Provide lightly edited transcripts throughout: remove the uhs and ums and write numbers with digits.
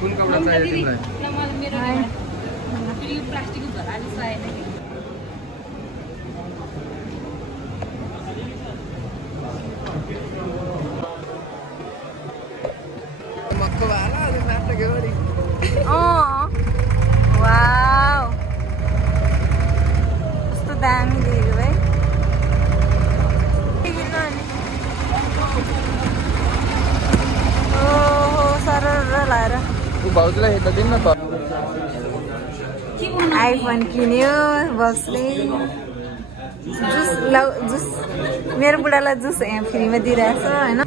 कुन कपडा चाहियो तिमीलाई? प्लास्टिकको घर आज चाहिएन कि मक्को भाला अझ नाच्न गयो अरे वाउ कस्तो दामी देख्यो भाइ ओहो सरर लाएर भाउजूलाई हेर्न दिन्न त आइफोन किन्यो बसले जुस जुस मेरो बुढालाई जुस यहाँ फ्रीमा दिइरहेको छ होइन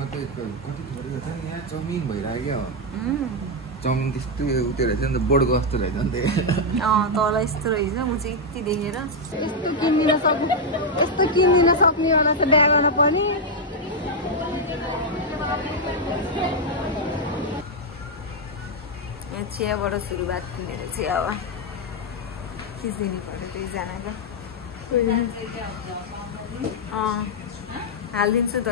चाउमिन भइरहेको चाउमिन त्यस्तो उयो रहेछ नि त बोर्डको जस्तो रहेछ नि त तल यस्तो रहेछ म चाहिँ यति देखेर यस्तो किन्दिन सक्नेवाला त बिहा गर्न पर्ने यहाँ चियाबाट सुरुवात किनेर चाहिँ अब खिचिदिनु पर्यो दुईजनाको हालिदिन्छु त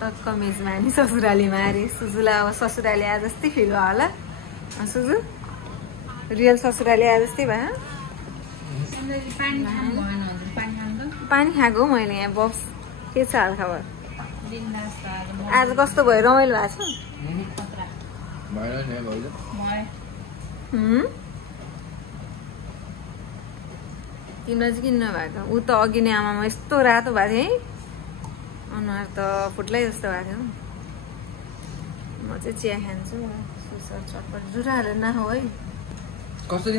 टक्क मेजमानी ससुरालीमा अरे सुजुलाई अब ससुराली आए जस्तै फिल भयो होला सुजु रियल ससुराली आए जस्तै भयो पानी खाएको मैले यहाँ बक्स के छ हालखबर आज कस्तो भयो रमाइलो भएको छ तिमीलाई चाहिँ किन्न भएको ऊ त अघि नै आमामा यस्तो रातो भएको थियो है अनुहार त फुट्लै जस्तो भएको थियो म चाहिँ चिया खान्छु चटपट जुराहरू नखाऊ है कसरी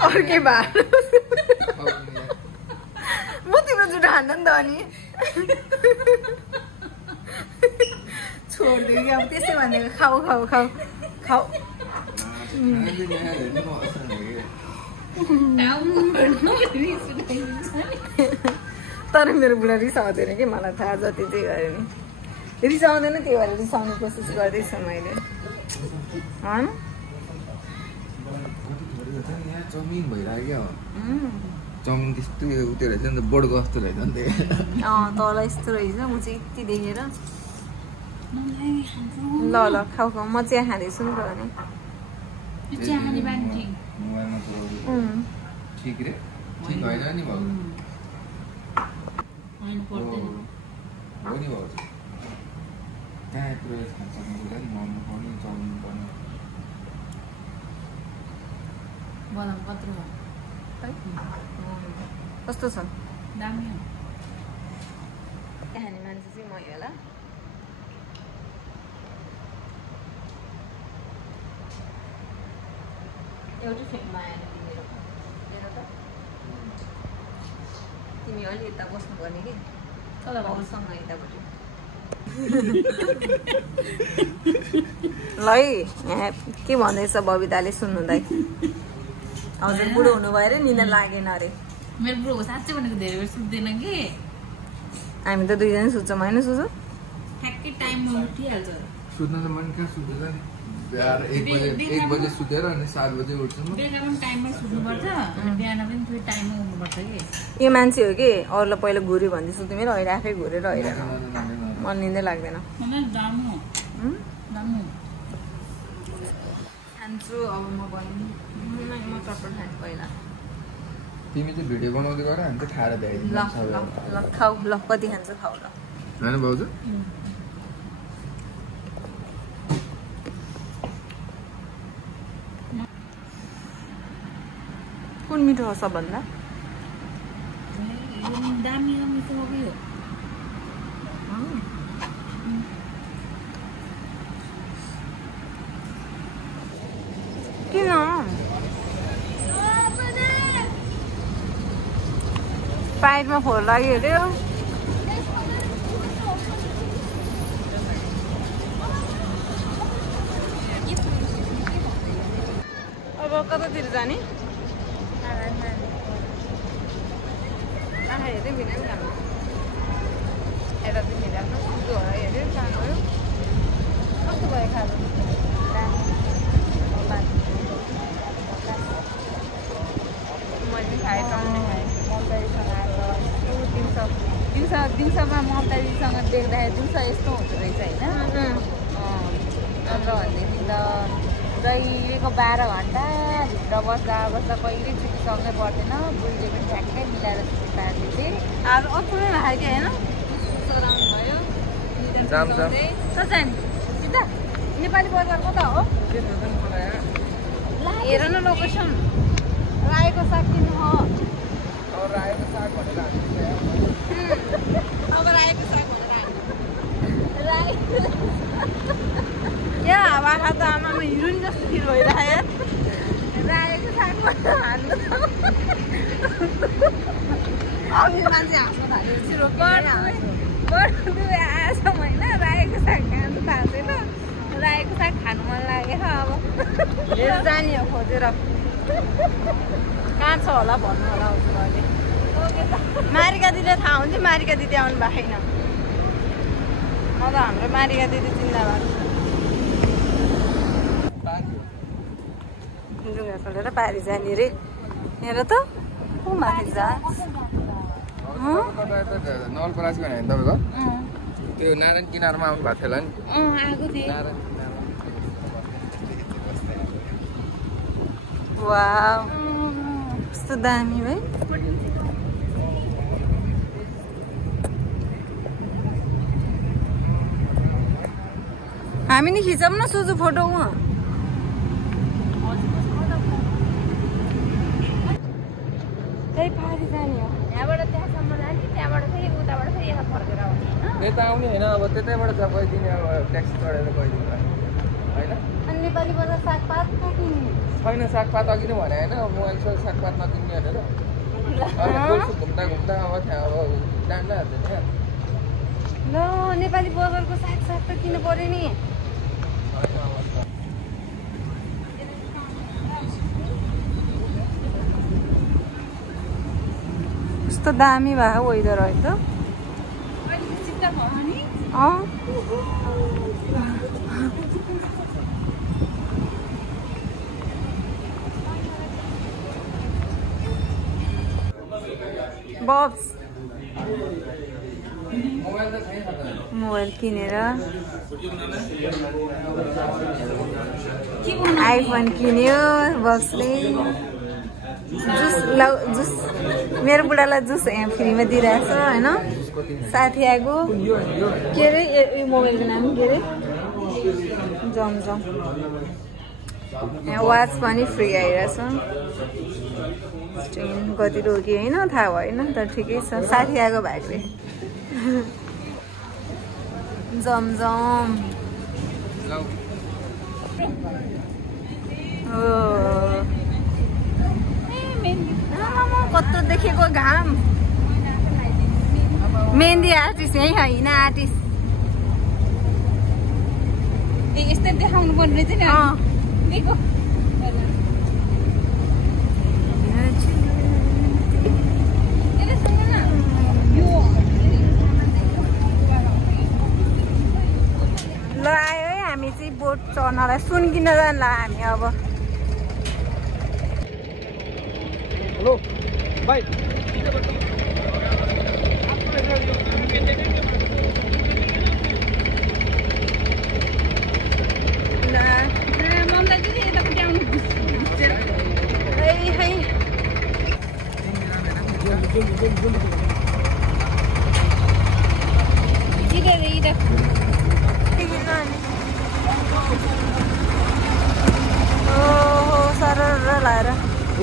अर्कै भाडो म तिम्रो जुठो खान्न नि त अनि छोडिदियो कि अब त्यसै भनेको खाऊ खाऊ खाऊ खाऊ तर मेरो बुढा रिसाउँदैन कि मलाई थाहा जति चाहिँ गऱ्यो नि रिसाउँदैन त्यही भएर रिसाउने कोसिस गर्दैछु मैले होइन चाउमिन भइरहेको चाउमिन त्यस्तो उयो रहेछ नि त बोर्डको जस्तो रहेछ नि त तल यस्तो रहेछ म चाहिँ यति देखेर ल ल खाऊ खाऊ म चिया खाँदैछु नि त भने ठिक रे ठिक होइन नि भाउ हो नि भाउ त्यहाँ पुरै खान्छ मोमो खाने चाउमिन खाने बदाम कत्रो कस्तो छ दामी हो खाने मान्छे चाहिँ मै होला एउटै फेदमा आएन तिमीहरू हेर त तिमी अलि यता बस्नुपर्ने कि तल भाउसँग यतापट्टि ल है यहाँ के भन्दैछ बबिताले सुन्नुहुँदै हजुर बुढो हुनुभयो अरे निन्दा लागेन अरे मेरो बुढोको साँच्चै भनेको धेरै बेर सुत्दैन कि हामी त दुईजना सुत्छौँ होइन सुझु ठ्याक्कै टाइममा उठिहाल्छ सुत्न त मन कहाँ सुत्दैन 1 बजे सुतेर अनि 7 बजे उठ्छु म बेलुका पनि टाइममै सुत्नुपर्छ अनि बिहान पनि फेरि टाइममै उठ्नुपर्छ कि यो मान्छे हो कि अरूलाई पहिला घुर्यो भन्दैछु तिमी र अहिले आफै घुरेर होइन मलाई निन्दै लाग्दैन खान्छु अब म भन्नु म चटपट खान्छु पहिला तिमी चाहिँ भिडियो बनाउँदै गर हामी त खाएर भ्याइदिन्छ ल ल खाऊ ल कति खान्छ खाऊ ल हैन भाउजू कुन मिठो हो सबभन्दा दामी मिठो हो कि किन पाइटमा फोहोर लाग्यो अरे अब कतातिर जाने आँखा हेर्दै मिलेन नि हाम्रो यता चाहिँ मिलाएको हेऱ्यो जानु भयो कस्तो भयो खानु देख्दाखेरि दिउँसो यस्तो हुँदो रहेछ होइन नत्र भनेदेखि त जहिलेको 12 घन्टा भित्र बस्दा कहिले छुट्टीसँगै पर्दैन बुढीले पनि ठ्याक्कै मिलाएर छुट्टी पार्ने चाहिँ आज अपुरै भएको होइन भयो सिधा नेपाली बजार कता हो हेर न लोकेसन रायोको साग किन्नु हो अब रायोको साग भनेर यहाँ हावा खाँदा आमामा हिरोइन जस्तो फिल भइरहेको रायोको साग हाल्नु अघि मान्छे हाँस्नु थाल्यो छिरो बढ्दै आएछौँ होइन रायोको साग खानु थाहा छैन रायोको साग खानु मन लागेर अब जाने हो खोजेर कहाँ छ होला भन्नु होला उसले मारिका दिदीले थाहा हुन्छ मारिका दिदी आउनु भएको छैन म त हाम्रो मारिका दिदी जिन्दाबाद लुगा खोलेर पारी जाने रे हेर त को माथि जा नवलपरासी भने तपाईँको त्यो नारायण किनारमा आउनु भएको थियो होला नि आएको थिएँ नारायण वाउ कस्तो दामी भाइ हामी नि खिचौँ न सुजु फोटो उहाँ त्यही पारी जाने हो यहाँबाट त्यहाँसम्म जाने त्यहाँबाट फेरि उताबाट फेरि यता फर्केर आउने होइन त्यता आउने होइन अब त्यतैबाट चाहिँ गइदिने अब ट्याक्सी चढेर गइदिनु होइन अनि नेपाली बजार सागपात कहाँ किन्ने छैन सागपात अघि नै भने होइन मोबाइल सागपात नकिन्ने भनेर अहिले घुम्दा घुम्दा अब त्यहाँ अब जान्न हाल्दैन ल नेपाली बजारको साग त किन्नु पर्यो नि कस्तो दामी भयो वेदर अहिले त बब्स मोबाइल किनेर आइफोन किन्यो बब्सले जुस मेरो बुढालाई जुस यहाँ फ्रीमा दिइरहेछ होइन साथी आएको के अरे यो मोबाइलको नाम के अरे जमजम यहाँ वाच पनि फ्री आइरहेछ ट्रेन कति रोक्यो होइन थाहा भएन तर ठिकै छ साथी आएको भएको रे जमजम कस्तो देखेको घाम मेहन्दी आर्टिस्ट यही होइन आर्टिस्ट यस्तै देखाउनु पर्ने चाहिँ नि देखो ल आयो है हामी चाहिँ बोट चढ्नलाई सुन किन्न जान्ला हामी अब हेलो भाइ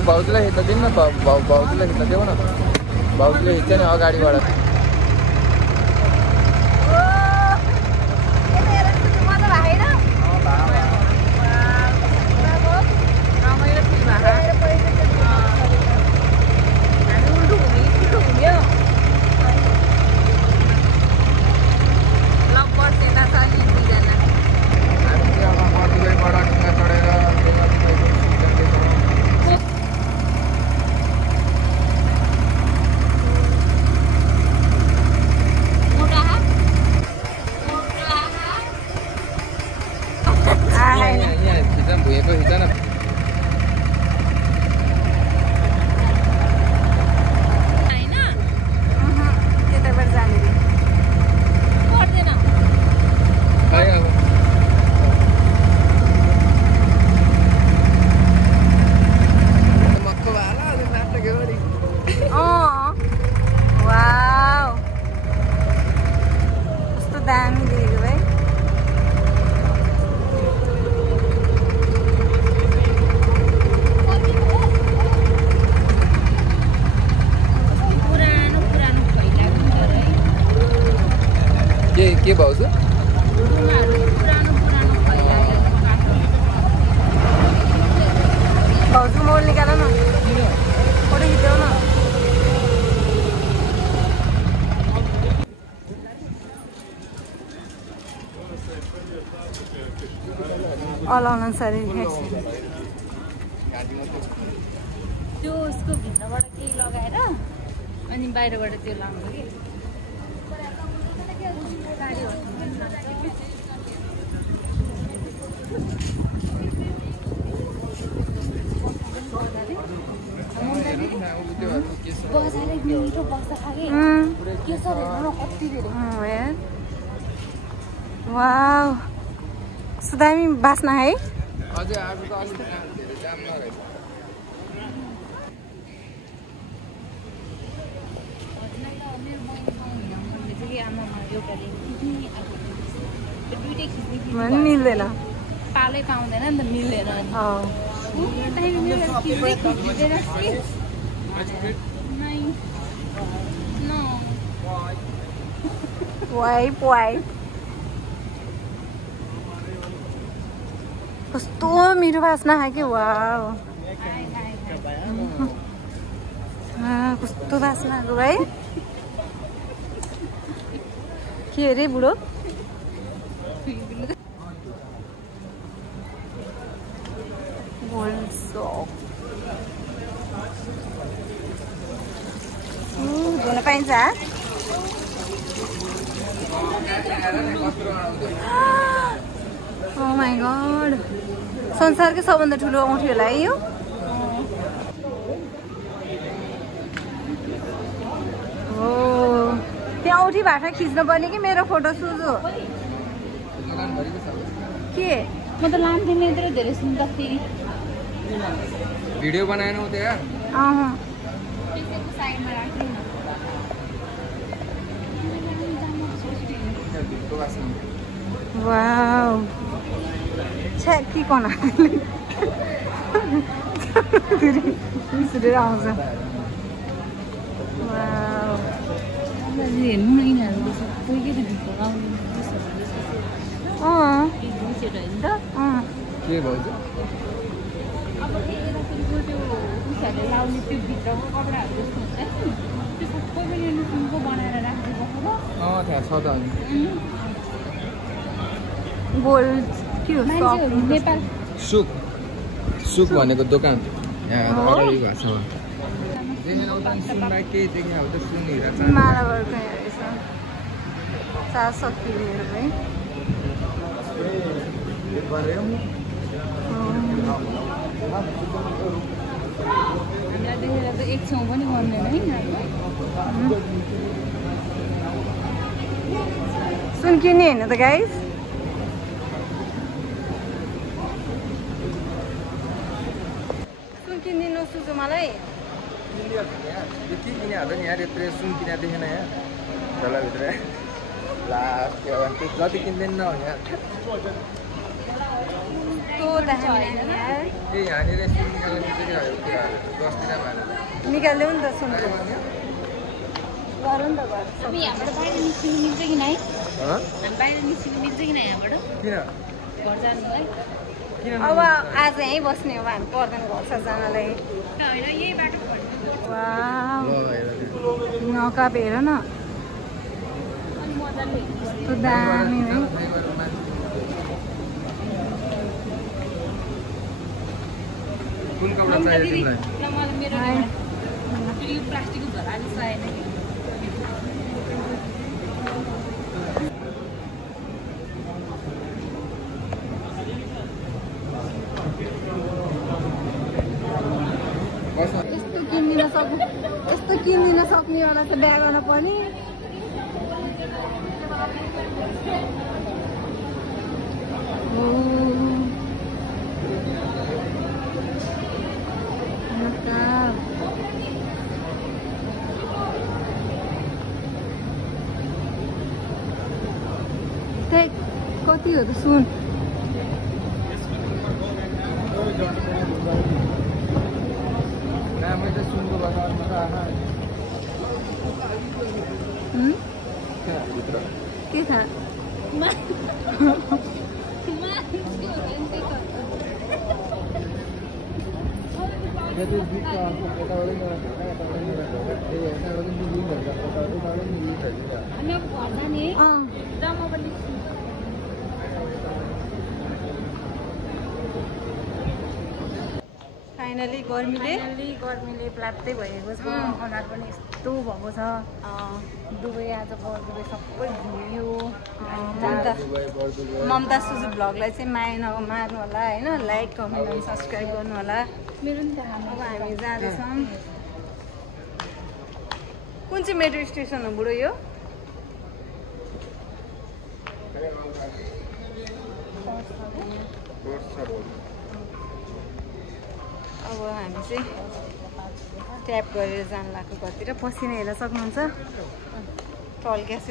भाउजूलाई हिँड्न दिनु न भाउजूलाई हिँड्न देऊ न भाउजूले हिँड्छ नि अगाडिबाट अलअनुसारै त्यो उसको भित्रबाट केही लगाएर अनि बाहिरबाट त्यो लाउँछ कि बजारै मिठो बस्छ खाले के छ कति धेरै वाउ कस्तो दामी बास्ना है अझै आज त अलिक धेरै दाम नरहेछ मिल्दैन पालै पाउँदैन नि त मिल्दैन कस्तो मिठो बास्ना खायो कि वाउ कस्तो बास्नाको है के अरे बुढो धुन पाइन्छ Oh my god संसारकै सबभन्दा ठुलो औँठी होला है यो हो त्यहाँ औँठी भाषा खिच्नु पर्ने कि मेरो फोटो सुजु के म त लान्थेँ नि यत्रो धेरै सुन्दाखेरि भिडियो बनाएन उ त्यहाँ साइडमा राख्नु वाउ छे के कोना सुरेर आउँछ वाउ हेर्नु न यिनीहरू सबै के भित्र लाउने के भन्छ अब त्यो उसहरूले लाउने त्यो भित्रको कपडाहरू जस्तो हुन्छ नि त्यो सबै पनि सुनको बनाएर राखिदिएको त्यहाँ छ त गोल्ड के हो मान्छेहरू नेपाल सुक भनेको दोकान यहाँ अगाडि भएको छ सुनमा केही देख्यो भने त सुन हिरा मालाबारको रहेछ 700 है हामीलाई देखेर त एक छौँ पनि गर्दैन है सुन किन्ने होइन त गाइस सुन किनिदिनु सुजु मलाई के किने होला नि यार यत्रो सुन किने देखेन यहाँ झोलाभित्र लास्ट के भन्छ जति किन्दैन न यहाँ ए यहाँनिर सुन निकाल्नु मिल्छ कि दसतिर भएर निकाल्यौ नि त सुन गर नि त अब यहाँबाट बाहिर निस्किनु मिल्छ कि नै हामी बाहिर निस्किनु मिल्छ कि नै यहाँबाट किन घर जानुलाई अब आज यहीँ बस्ने हो हामी पर्दैन घर जानलाई होइन यही बाटो नकाप हेर न कस्तो दामी है कुन कपडा चाहियो तिमीलाई मेरो प्लास्टिकको झोला जस्तो आएन कि यस्तो किन्दिन सक्नेवाला त बिहा गर्न पर्ने कति हो त सुन मैले सुनको बजारमा त के थाहा फाइनली गर्मीले प्लात्तै भएको छ अनुहार पनि यस्तो भएको छ दुबई आज दुबई सबै घुम्यो ममता सुजु भ्लगलाई चाहिँ माया नमार्नु होला होइन लाइक कमेन्ट अनि सब्सक्राइब गर्नु होला मेरो नि त अब हामी जाँदैछौँ कुन चाहिँ मेट्रो स्टेसन हो बुढो यो अब हामी चाहिँ ट्याप गरेर जानु लाग्यो घरतिर पसिना हेर्न सक्नुहुन्छ टल्क्या छ